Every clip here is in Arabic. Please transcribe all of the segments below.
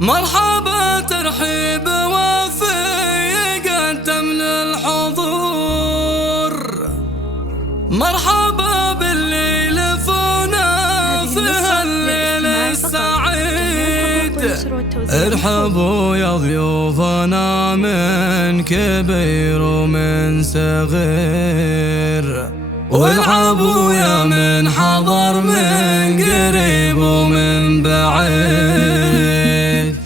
مرحبا ترحيب وفي قدم للحضور، مرحبا بالليل فونا في هالليل السعيد. ارحبوا يا ضيوفنا من كبير ومن صغير، والعبوا يا من حضر من قريب ومن بعيد.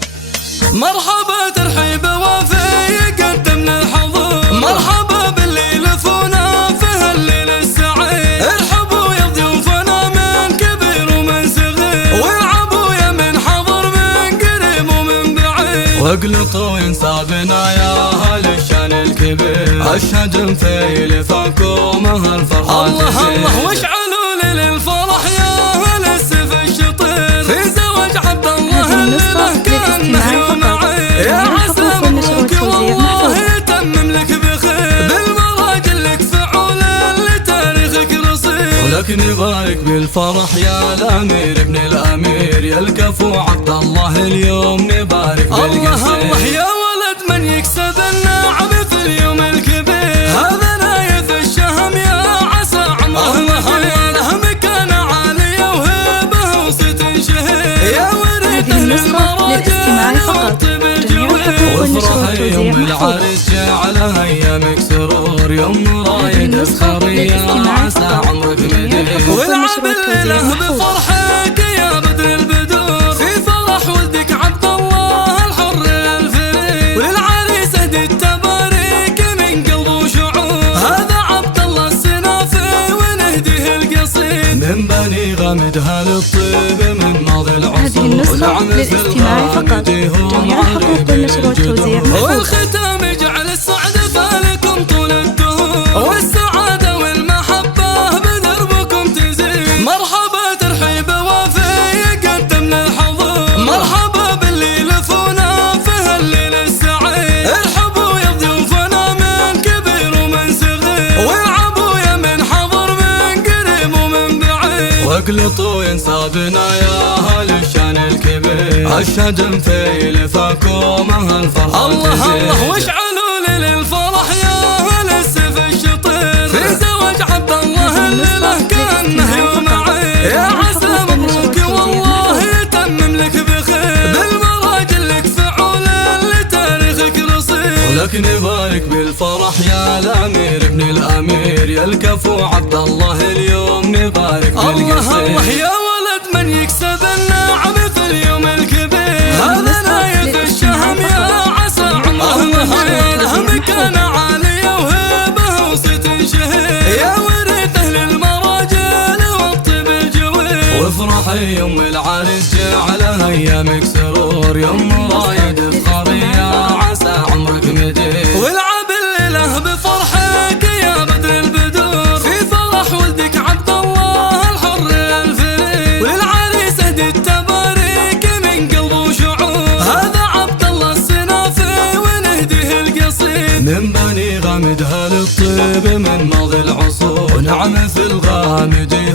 مرحبا ترحيب وفي قدم للحضور، مرحبا بالليل فونا في هالليل السعيد. ارحبوا يا ضيوفنا من كبير ومن صغير، والعبوا يا من حضر من قريب ومن بعيد. واقلطوا ينسابنا يا اهل الشان الكبير، اشهد في لفاكم هالفرحة الله الله. واشعلوا لي للفرح يا اهل السيف الشطير، في زواج عبد الله الليله كانه يوم عيد. يا عسى مبروك والله يتمم لك بخير، بالمراجل لك فعول اللي تاريخك رصيد. ولكن يبارك بالفرح يا الامير ابن الامير، يا الكفو عبد الله اليوم نبارك بالقصير. الله يا ولد من يكسب النعم في اليوم الكبير، هذا نايف الشهم يا عسى عمره الله مكانه عالية وهبه وصيت شهير. يا وريت للمراجل والطيب الجوير، وافرح يوم العرس جعلها ايامك سرور، يوم رايد اسخرية عسى عمرك مدير. والعب الليلة بفرحك يا بدر البدور، في فرح ولدك عبد الله الحر الفريد. وللعريس اهدي التباريك من قلب وشعور، هذا عبد الله السنافي ونهديه القصيد. من بني غامدها للطيب من ماضي العصور، هذه النسخة للاستماع فقط، جميع الحقوق والنشر والتوزيع محفوظ. والختام يجعل السعد فالكم طول الدهور، والسعادة والمحبة بدربكم تزيد. مرحبا ترحيب وفي قدم للحضور، مرحبا بالليل فونا في هالليل السعيد. ارحبوا يا ضيوفنا من كبير ومن صغير، والعبوا يا من حضر من قريب ومن بعيد. واقلطوا ينسابنا يا اهل الشان الكبير، اشهد في لفاكم هالفرحة الله واشعلوا لي للفرح يا اهل السيف الشطير، في زواج عبد الله الليله كانه يوم عيد. يا عسى مبروك والله يتمم لك بخير، بالمراجل لك فعول اللي تاريخك رصيد. ولكن يبارك بالفرح يا الامير ابن الامير، يا الكفو عبد الله اليوم نبارك بالقصير. الله يا ولد من يكسب النعم في اليوم الكبير، هذا نايف الشهم يا عسى عمره الله مكانه عالية وهبه وصيت شهير. يا وريثه للمراجل والطيب الجوير، وافرحي يوم العرس جعلها ايامك سرور، يوم رايد افخري يا عسى عمرك مدير. والعب الليله بفرحك يا بدر البدور، في فرح ولدك عبد الله الحر الفريد. وللعريس اهدي التباريك من قلب وشعور، هذا عبد الله السنافي ونهديه القصيد. من بني غامدها للطيب من ماضي العصور، ونعم في الغامدي